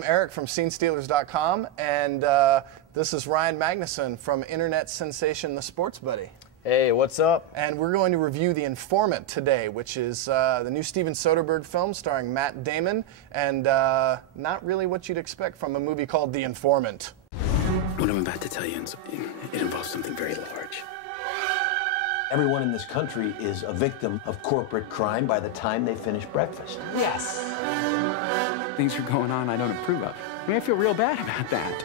I'm Eric from SceneStealers.com, and this is Ryan Magnuson from internet sensation The Sports Buddy. Hey, what's up? And we're going to review The Informant today, which is the new Steven Soderbergh film starring Matt Damon, and not really what you'd expect from a movie called The Informant. What I'm about to tell you, it involves something very large. Everyone in this country is a victim of corporate crime by the time they finish breakfast. Yes. Things are going on I don't approve of. I mean, I feel real bad about that.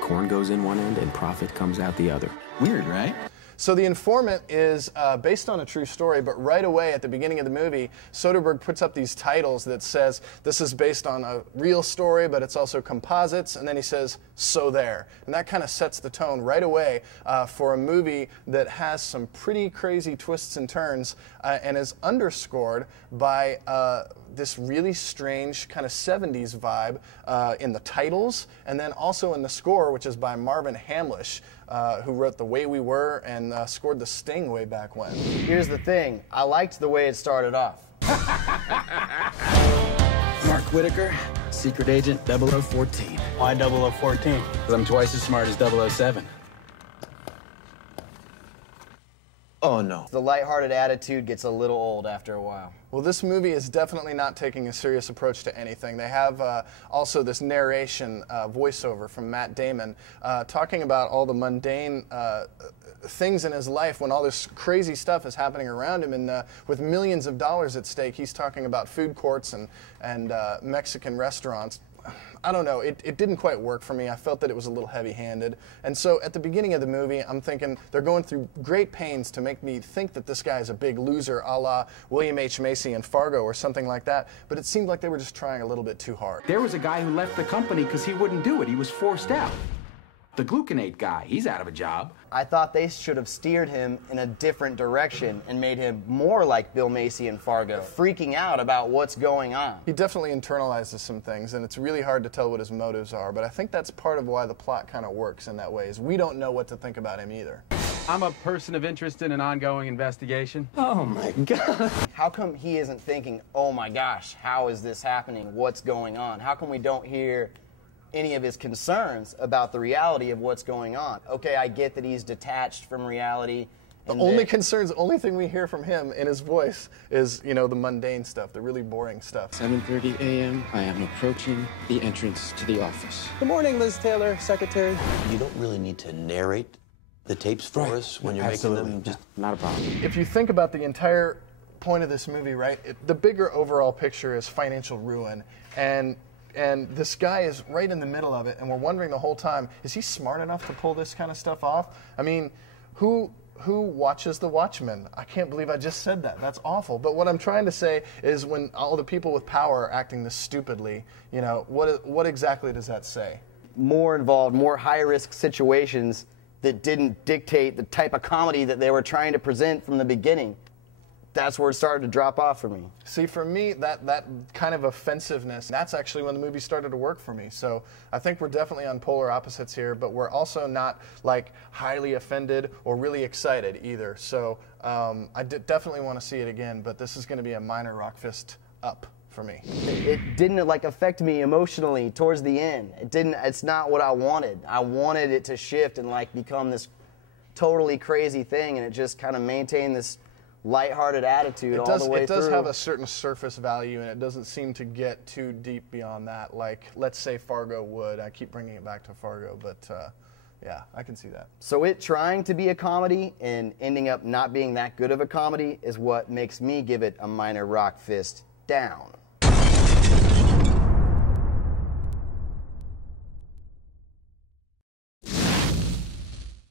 Corn goes in one end and profit comes out the other. Weird, right? So The Informant is based on a true story, but right away at the beginning of the movie, Soderbergh puts up these titles that says, this is based on a real story, but it's also composites, and then he says, so there. And that kind of sets the tone right away for a movie that has some pretty crazy twists and turns and is underscored by this really strange kind of 70s vibe in the titles, and then also in the score, which is by Marvin Hamlisch, who wrote The Way We Were and scored The Sting way back when. Here's the thing. I liked the way it started off. Mark Whitaker, secret agent 0014. Why 0014? Because I'm twice as smart as 007. Oh, no. The lighthearted attitude gets a little old after a while. Well, this movie is definitely not taking a serious approach to anything. They have also this narration voiceover from Matt Damon talking about all the mundane things in his life when all this crazy stuff is happening around him, and with millions of dollars at stake, he's talking about food courts and Mexican restaurants. I don't know, it didn't quite work for me. I felt that it was a little heavy-handed. And so at the beginning of the movie, I'm thinking they're going through great pains to make me think that this guy is a big loser, a la William H. Macy in Fargo or something like that, but it seemed like they were just trying a little bit too hard. There was a guy who left the company because he wouldn't do it. He was forced out. The gluconate guy, he's out of a job. I thought they should have steered him in a different direction and made him more like Bill Macy in Fargo, freaking out about what's going on. He definitely internalizes some things, and it's really hard to tell what his motives are, but I think that's part of why the plot kind of works in that way, is we don't know what to think about him either. I'm a person of interest in an ongoing investigation. Oh, my God. How come he isn't thinking, oh my gosh, how is this happening? What's going on? How come we don't hear any of his concerns about the reality of what's going on? Okay, I get that he's detached from reality. The only thing we hear from him in his voice is, you know, the mundane stuff, the really boring stuff. 7:30 a.m. I am approaching the entrance to the office. Good morning, Liz Taylor, secretary. You don't really need to narrate the tapes for us when you're making them. Just Not a problem. If you think about the entire point of this movie, right, the bigger overall picture is financial ruin, and this guy is right in the middle of it, and we're wondering the whole time, is he smart enough to pull this kind of stuff off? I mean, who watches The Watchmen? I can't believe I just said that. That's awful. But what I'm trying to say is when all the people with power are acting this stupidly, you know, what exactly does that say? More involved, more high-risk situations that didn't dictate the type of comedy that they were trying to present from the beginning. That's where it started to drop off for me. See, for me, that kind of offensiveness, that's actually when the movie started to work for me. So I think we're definitely on polar opposites here, but we're also not, like, highly offended or really excited either. So I definitely want to see it again, but this is going to be a minor rock fist up for me. It didn't, like, affect me emotionally towards the end. It's not what I wanted. I wanted it to shift and, like, become this totally crazy thing, and it just kind of maintained this lighthearted attitude all the way through. It does have a certain surface value, and it doesn't seem to get too deep beyond that, like, let's say Fargo would. I keep bringing it back to Fargo, but yeah, I can see that. So it trying to be a comedy and ending up not being that good of a comedy is what makes me give it a minor rock fist down.